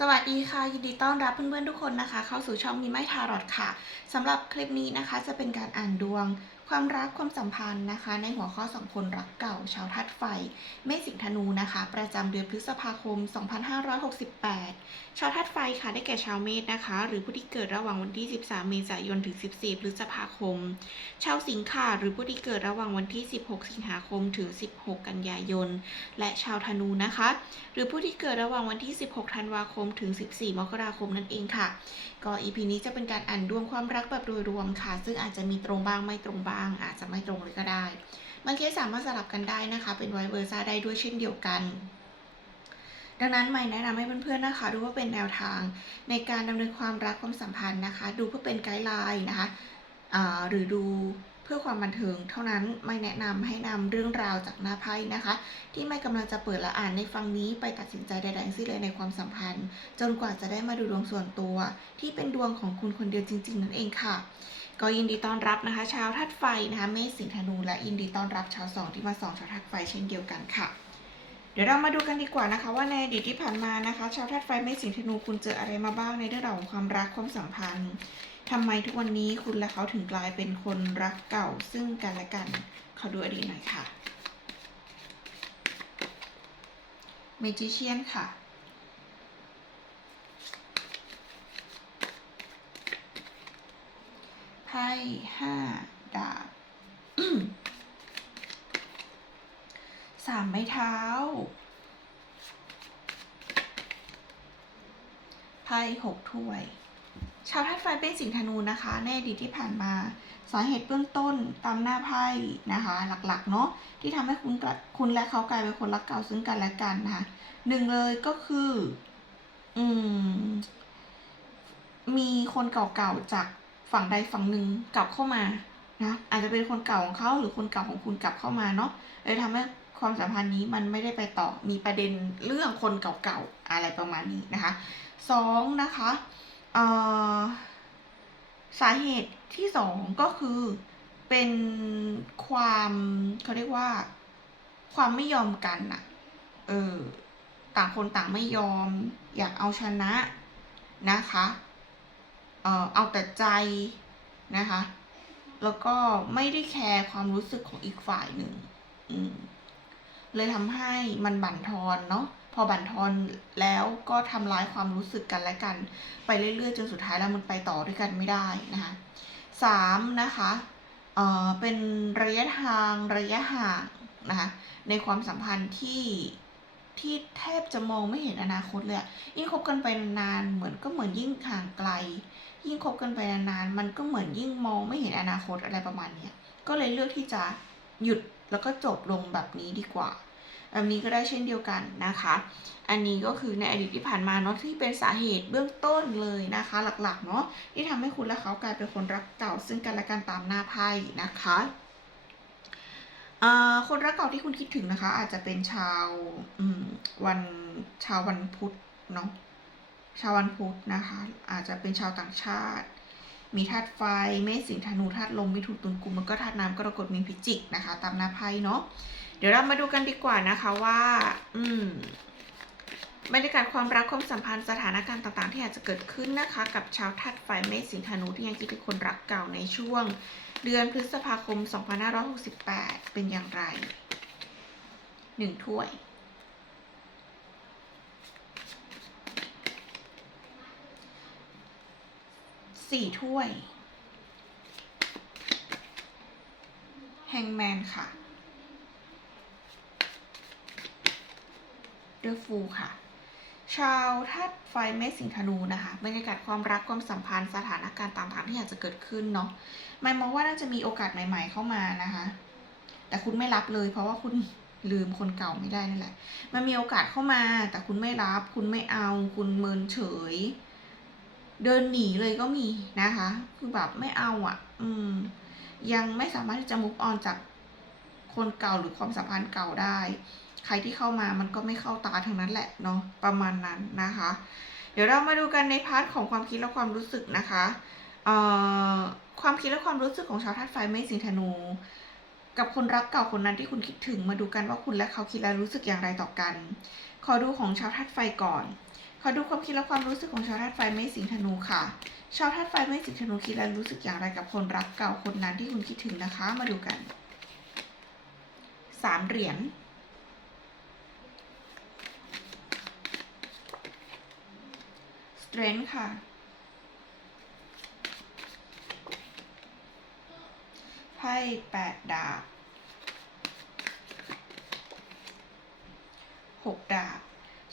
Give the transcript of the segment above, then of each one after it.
สวัสดีค่ะ ยินดีต้อนรับเพื่อนๆทุกคนนะคะ เข้าสู่ช่องมีไม้ทารอดค่ะสำหรับคลิปนี้นะคะ จะเป็นการอ่านดวง ความรักความสัมพันธ์นะคะ ในหัวข้อสองคนรักเก่า ชาวธาตุไฟเมษสิงธนูนะคะ ประจำเดือนพฤษภาคม 2568 ชาวธาตุไฟค่ะได้แก่ชาวเมษนะคะ หรือผู้ที่เกิดระหว่างวันที่ 13 เมษายนถึง 14 พฤษภาคม ชาวสิงค์ค่ะหรือผู้ที่เกิดระหว่างวันที่ 16 สิงหาคมถึง 16 กันยายน และชาวธนูนะคะ หรือผู้ที่เกิดระหว่างวันที่ 16 ธันวาคมถึง 14 มกราคมนั่นเองค่ะ ก็ EP นี้จะเป็นการอ่านดวงความรักแบบโดยรวมค่ะ ซึ่งอาจจะมีตรงบ้างไม่ตรงบ้างอาจจะไม่ตรงเลยก็ได้บางเคสสามารถสลับกันได้นะคะ เป็นไวเวอร์ซ่าได้ด้วยเช่นเดียวกัน ดังนั้นไม่แนะนำให้เพื่อนๆนะคะ ดูว่าเป็นแนวทางในการดำเนินความรักความสัมพันธ์นะคะ ดูเพื่อเป็นไกด์ไลน์นะคะหรือดูเพื่อความบันเทิง เท่านั้นไม่แนะนำให้นำเรื่องราวจากหน้าไพ่นะคะ ที่ไม่กำลังจะเปิดและอ่านในฟังนี้ไปตัดสินใจใดๆทั้งสิ้นเลยในความสัมพันธ์ จนกว่าจะได้มาดูดวงส่วนตัว ที่เป็นดวงของคุณคนเดียวจริง ๆ นั่นเองค่ะ ก็ยินดีต้อนรับนะคะ ชาวธาตุไฟนะคะเมษสิงห์ธนู และยินดีต้อนรับชาวสองที่มาสองชาวธาตุไฟเช่นเดียวกันค่ะ เดี๋ยวเรามาดูกันดีกว่านะคะ ว่าในอดีตที่ผ่านมานะคะ ชาวธาตุไฟเมษสิงห์ธนูคุณเจออะไรมาบ้างในเรื่องราวของความรักความสัมพันธ์ทำไมทุกวันนี้คุณและเขาถึงกลายเป็นคนรักเก่าซึ่งกันและกันขอดูอดีตหน่อยค่ะเมจิเชียนค่ะ ไพ่ห้าดาบสามไม้เท้า ไพ่หกถ้วย ชาวธาตุไฟเป็นสิงธนูนะคะ ในอดีตที่ผ่านมาสาเหตุเบื้องต้นตามหน้าไพ่นะคะ หลักๆ เนาะที่ทำให้คุณคุณและเขากลายเป็นคนรักเก่าซึ่งกันและกันนะคะหนึ่งเลยก็คือ อืม มีคนเก่าๆจาก ฝั่งใดฝั่งหนึ่งกลับเข้ามานะอาจจะเป็นคนเก่าของเขาหรือคนเก่าของคุณกลับเข้ามาเนาะเลยทำให้ความสัมพันธ์นี้มันไม่ได้ไปต่อมีประเด็นเรื่องคนเก่าๆอะไรประมาณนี้นะคะสองนะคะเอ่อสาเหตุที่สองก็คือเป็นความเขาเรียกว่าความไม่ยอมกันอะเออต่างคนต่างไม่ยอม อยากเอาชนะนะคะ เอาแต่ใจนะคะ แล้วก็ไม่ได้แคร์ความรู้สึกของอีกฝ่ายหนึ่งเลยทำให้มันบั่นทอนเนาะพอบั่นทอนแล้วก็ทำร้ายความรู้สึกกันและกัน ไปเรื่อยๆจนสุดท้ายแล้วมันไปต่อด้วยกันไม่ได้นะคะสามนะคะเอ่อเป็นระยะทางระยะห่างนะคะในความสัมพันธ์ที่ ที่แทบจะมองไม่เห็นอนาคตเลยยิ่งคบกันไปนานเหมือนก็เหมือนยิ่งห่างไกล ยิ่งคบกันไปนานมันก็เหมือนยิ่งมองไม่เห็นอนาคตอะไรประมาณเนี้ยก็เลยเลือกที่จะหยุดแล้วก็จบลงแบบนี้ดีกว่าแบบนี้ก็ได้เช่นเดียวกันนะคะ อันนี้ก็คือในอดีตที่ผ่านมาเนาะที่เป็นสาเหตุเบื้องต้นเลยนะคะ หลักๆเนาะที่ทำให้คุณและเขากลายเป็นคนรักเก่าซึ่งกันและกันตามหน้าไพ่นะคะ คนรักเก่าที่คุณคิดถึงนะคะ อาจจะเป็นชาววันชาววันพุธเนาะชาววันพุธนะคะ อาจจะเป็นชาวต่างชาติ มีธาตุไฟเมษสิงธนูธาตุลมมิถุนตุลกุมมันก็ธาตุน้ำกรกฎมีพิจิกนะคะ ตามหน้าไพ่เนาะเดี๋ยวเรามาดูกันดีกว่านะคะว่า อืม บรรยากาศความรักความสัมพันธ์สถานการณ์ต่างๆ ที่อาจจะเกิดขึ้นนะคะ กับชาวธาตุไฟเมษสิงห์ธนูที่ยังคิดถึงคนรักเก่าในช่วง เดือนพฤษภาคม 2568 เป็นอย่างไรหนึ่งถ้วยสี่ถ้วย แฮงแมนค่ะเดอะฟูค่ะ ชาวธาตุไฟเมษสิงห์ธนูนะคะบรรยากาศความรักความสัมพันธ์สถานการณ์ต่างๆที่อาจจะเกิดขึ้นเนาะไม่มองว่าน่าจะมีโอกาสใหม่ ๆ เข้ามานะคะ แต่คุณไม่รับเลย เพราะว่าคุณลืมคนเก่าไม่ได้นั่นแหละ มันมีโอกาสเข้ามา แต่คุณไม่รับ คุณไม่เอา คุณเมินเฉย เดินหนีเลยก็มีนะคะ คือแบบไม่เอาอะ อืม ยังไม่สามารถที่จะมุกออนจากคนเก่าหรือความสัมพันธ์เก่าได้ ใครที่เข้ามามันก็ไม่เข้าตาทั้งนั้นแหละเนาะประมาณนั้นนะคะ เดี๋ยวเรามาดูกันในพาร์ทของความคิดและความรู้สึกนะคะเอ่อความคิดและความรู้สึกของชาวธาตุไฟเมษสิงธนู กับคนรักเก่าคนนั้นที่คุณคิดถึงมาดูกันว่าคุณและเขาคิดและรู้สึกอย่างไรต่อกัน ขอดูของชาวธาตุไฟก่อน ขอดูความคิดและความรู้สึกของชาวธาตุไฟเมษสิงธนูค่ะ ชาวธาตุไฟเมษสิงธนูคิดและรู้สึกอย่างไรกับคนรักเก่าคนนั้นที่คุณคิดถึงนะคะ มาดูกันสามเหรียญ r e n g t h ค่ะ ไพ่แปดดาบหกดาบ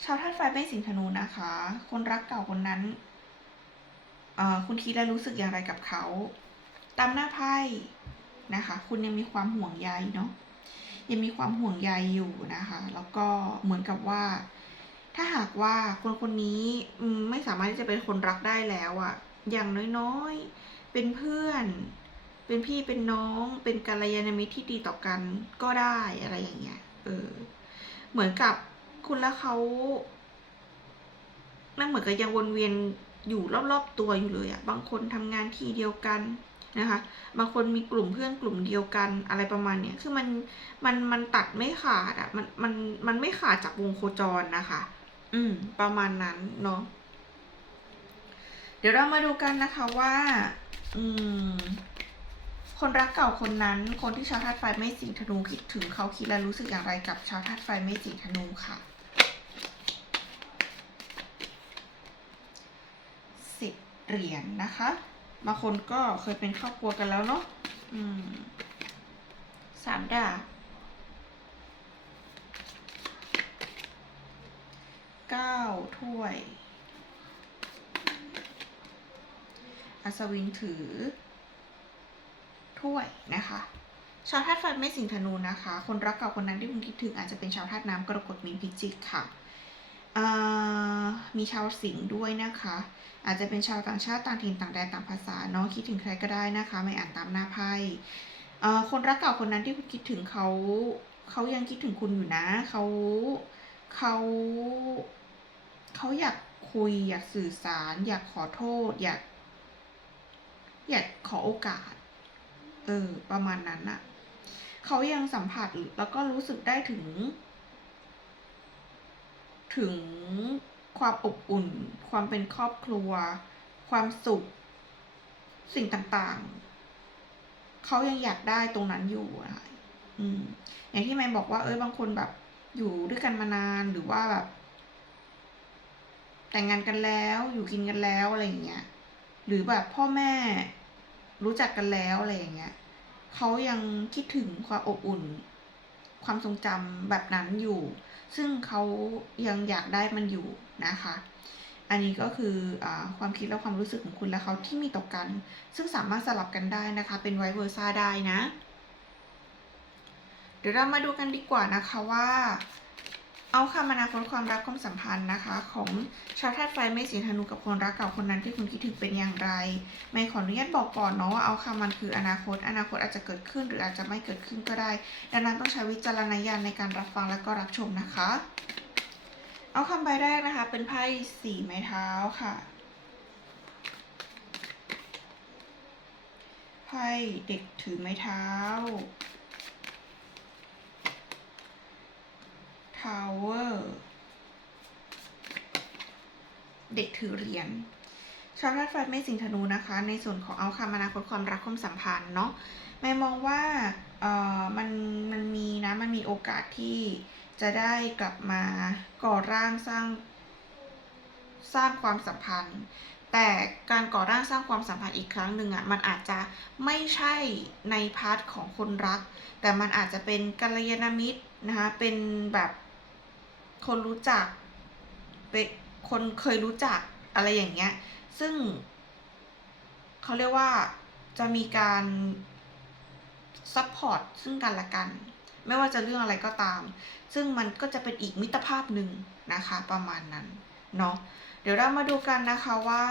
ชาวธาตุไฟไม่สิงธนูนะคะ คนรักเก่าคนนั้น คุณคิดและรู้สึกอย่างไรกับเขา ตามหน้าไพ่นะคะ คุณยังมีความห่วงใยเนาะยังมีความห่วงใยอยู่นะคะ แล้วก็เหมือนกับว่า ถ้าหากว่าคนคนนี้ไม่สามารถที่จะเป็นคนรักได้แล้วอะ่ะอย่างน้อยๆ เป็นเพื่อน เป็นพี่เป็นน้อง เป็นกัลยาณมิตรที่ดีต่อกันก็ได้อะไรอย่างเงี้ย เออ เหมือนกับคุณและเขานั่นเหมือนกับยังวนเวียนอยู่รอบๆตัวอยู่เลยอะบางคนทำงานที่เดียวกันนะคะ บางคนมีกลุ่มเพื่อนกลุ่มเดียวกันอะไรประมาณเนี้ย คือมันมันมันตัดไม่ขาดอะมันมันมันไม่ขาดจากวงโคจรนะคะ อืม ประมาณนั้นเนาะ เดี๋ยวเรามาดูกันนะคะว่า อืม คนรักเก่าคนนั้น คนที่ชาวธาตุไฟไม่สิงธนูคิดถึงเขาคิดและรู้สึกอย่างไรกับชาวธาตุไฟไม่สิงธนูค่ะสิบเหรียญนะคะ บางคนก็เคยเป็นครอบครัวกันแล้วเนาะ อืม สามดาบ ก้าถ้วย อัศวินถือ ถ้วยนะคะ ชาวธาตุไฟไม่สิงธนูนะคะ คนรักเก่าคนนั้นที่คุณคิดถึงอาจจะเป็นชาวธาตุน้ำกรกฎมีนพิจิกค่ะมีชาวสิงห์ด้วยนะคะ อาจจะเป็นชาวต่างชาติต่างถิ่นต่างแดนต่างภาษาเนาะคิดถึงใครก็ได้นะคะ ไม่อ่านตามหน้าไพ่คนรักเก่าคนนั้นที่คุณคิดถึงเขาเขายังคิดถึงคุณอยู่นะเขาเขา เขาอยากคุย อยากสื่อสาร อยากขอโทษ อยาก อยากขอโอกาส เออ ประมาณนั้นอะเขายังสัมผัสแล้วก็รู้สึกได้ถึง ถึงความอบอุ่น ความเป็นครอบครัว ความสุข สิ่งต่างๆ เขายังอยากได้ตรงนั้นอยู่อะอืม อย่างที่แมนบอกว่า เอ้ยบางคนแบบ อยู่ด้วยกันมานานหรือว่าแบบ แต่งงานกันแล้วอยู่กินกันแล้วอะไรอย่างเงี้ยหรือแบบพ่อแม่รู้จักกันแล้วอะไรอย่างเงี้ยเขายังคิดถึงความอบอุ่น ความทรงจำแบบนั้นอยู่ ซึ่งเขายังอยากได้มันอยู่นะคะ อันนี้ก็คืออความคิดและความรู้สึกของคุณและเขาที่มีต่อกัน ซึ่งสามารถสลับกันได้นะคะ เป็นไวเวอร์ซ่าได้นะ เดี๋ยวเรามาดูกันดีกว่านะคะว่า เอาคำอนาคตความรักความสัมพันธ์นะคะ ของชาวธาตุไฟไม่สีธนูกับคนรักเก่าคนนั้นที่คุณคิดถึงเป็นอย่างไร ไม่ขออนุญาตบอกก่อนเนาะว่าเอาคำมันคืออนาคต อนาคตอาจจะเกิดขึ้นหรืออาจจะไม่เกิดขึ้นก็ได้ ดังนั้นต้องใช้วิจารณญาณในการรับฟังและก็รับชมนะคะ เอาคำใบแรกนะคะ เป็นไพ่สี่ไม้เท้าค่ะไพ่เด็กถือไม้เท้า Tower เด็กถือเหรียญชาวธาตุไฟไม่สิงธนูนะคะ ในส่วนของเอาคำอนาคตความรักความสัมพันธ์เนาะแม่มองว่าเอ่อมันมันมีนะมันมีโอกาสที่จะได้กลับมาก่อร่างสร้าง สร้างความสัมพันธ์ แต่การก่อร่างสร้างความสัมพันธ์อีกครั้งหนึ่งอะ่ะมันอาจจะไม่ใช่ในพาร์ทของคนรัก แต่มันอาจจะเป็นกัลยาณมิตรนะคะเป็นแบบ คนรู้จักเปคนเคยรู้จักอะไรอย่างเงี้ย ซึ่งเขาเรียกว่าจะมีการซัพพอร์ตซึ่งกันและกัน ไม่ว่าจะเรื่องอะไรก็ตาม ซึ่งมันก็จะเป็นอีกมิตรภาพหนึ่งนะคะ ประมาณนั้นเนาะเดี๋ยวเรามาดูกันนะคะว่า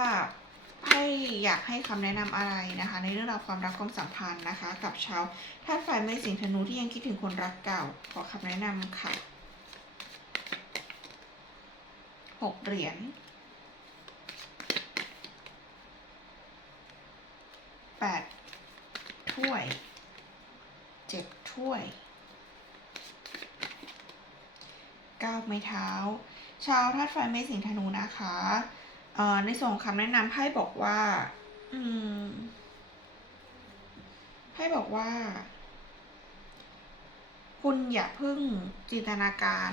ให้อยากให้คำแนะนำอะไรนะคะ ในเรื่องราวความรักความสัมพันธ์นะคะ กับชาวธาตุไฟไม่สิงธนูที่ยังคิดถึงคนรักเก่า ขอคำแนะนำค่ะ หกเหรียญแปดถ้วยเจ็ดถ้วยเก้าไม้เท้า ชาวธาตุไฟเมษสิงธนูนะคะเอ่อในส่วนของคำแนะนำไพ่บอกว่า อืมไพ่บอกว่า คุณอย่าพิ่งจินตนาการ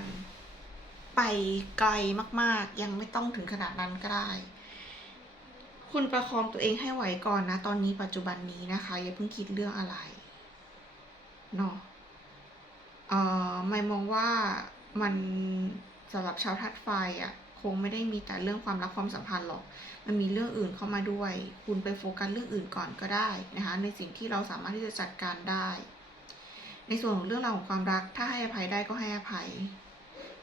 ไปไกลมาก ๆ ยังไม่ต้องถึงขนาดนั้นก็ได้ คุณประคองตัวเองให้ไหวก่อนนะ ตอนนี้ปัจจุบันนี้นะคะ อย่าเพิ่งคิดเรื่องอะไรเนาะเอ่อไม่มองว่ามันสำหรับชาวทัดไฟอะ่ะคงไม่ได้มีแต่เรื่องความรักความสัมพันธ์หรอก มันมีเรื่องอื่นเข้ามาด้วย คุณไปโฟกัสเรื่องอื่นก่อนก็ได้นะคะ ในสิ่งที่เราสามารถที่จะจัดการได้ ในส่วนของเรื่องราวของความรัก ถ้าให้อภัยได้ก็ให้อภัย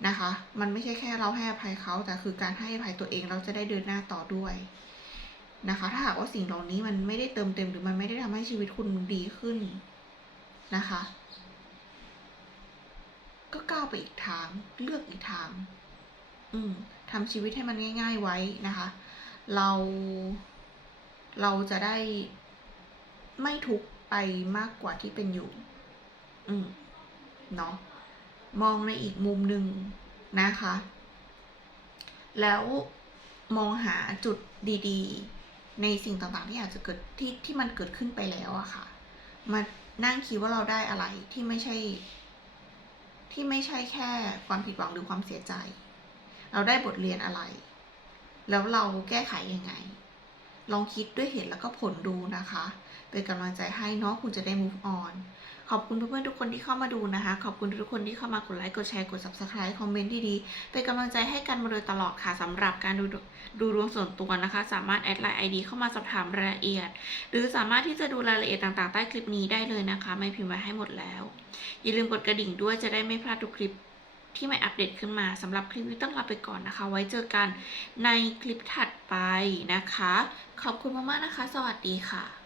นะคะ มันไม่ใช่แค่เราให้อภัยเขาแต่คือการให้อภัยตัวเองเราจะได้เดินหน้าต่อด้วยนะคะ ถ้าหากว่าสิ่งเหล่านี้มันไม่ได้เติมเต็มหรือมันไม่ได้ทำให้ชีวิตคุณดีขึ้นนะคะ ก็ก้าวไปอีกทางเลือกอีกทาง อืมทำชีวิตให้มันง่าย ๆไว้นะคะ เราเราจะได้ไม่ทุกไปมากกว่าที่เป็นอยู่ อืม เนาะ มองในอีกมุมหนึ่งนะคะ แล้วมองหาจุดดีๆ ในสิ่งต่างๆ ที่อาจจะเกิดที่ที่มันเกิดขึ้นไปแล้วอะค่ะ มานั่งคิดว่าเราได้อะไรที่ไม่ใช่ ที่ไม่ใช่แค่ความผิดหวังหรือความเสียใจ เราได้บทเรียนอะไร แล้วเราแก้ไขยังไง ลองคิดด้วยเหตุแล้วก็ผลดูนะคะ เป็นกำลังใจให้เนาะคุณจะได้ move on ขอบคุณเพื่อนๆทุกคนที่เข้ามาดูนะคะ ขอบคุณทุกคนที่เข้ามากดไลค์กดแชร์กด subscribe คอมเมนต์ดีๆเป็นกำลังใจให้กันมาโดยตลอดค่ะสำหรับการดูดูดวงส่วนตัวนะคะ สามารถแอดไลน์ ID เข้ามาสอบถามรายละเอียด หรือสามารถที่จะดูรายละเอียดต่างๆ ใต้คลิปนี้ได้เลยนะคะ ไม่พิมพ์ไว้ให้หมดแล้ว อย่าลืมกดกระดิ่งด้วยจะได้ไม่พลาดทุกคลิปที่ไม่อัปเดตขึ้นมาสำหรับคลิปนี้ต้องลาไปก่อนนะคะ ไว้เจอกันในคลิปถัดไปนะคะ ขอบคุณมากๆนะคะ สวัสดีค่ะ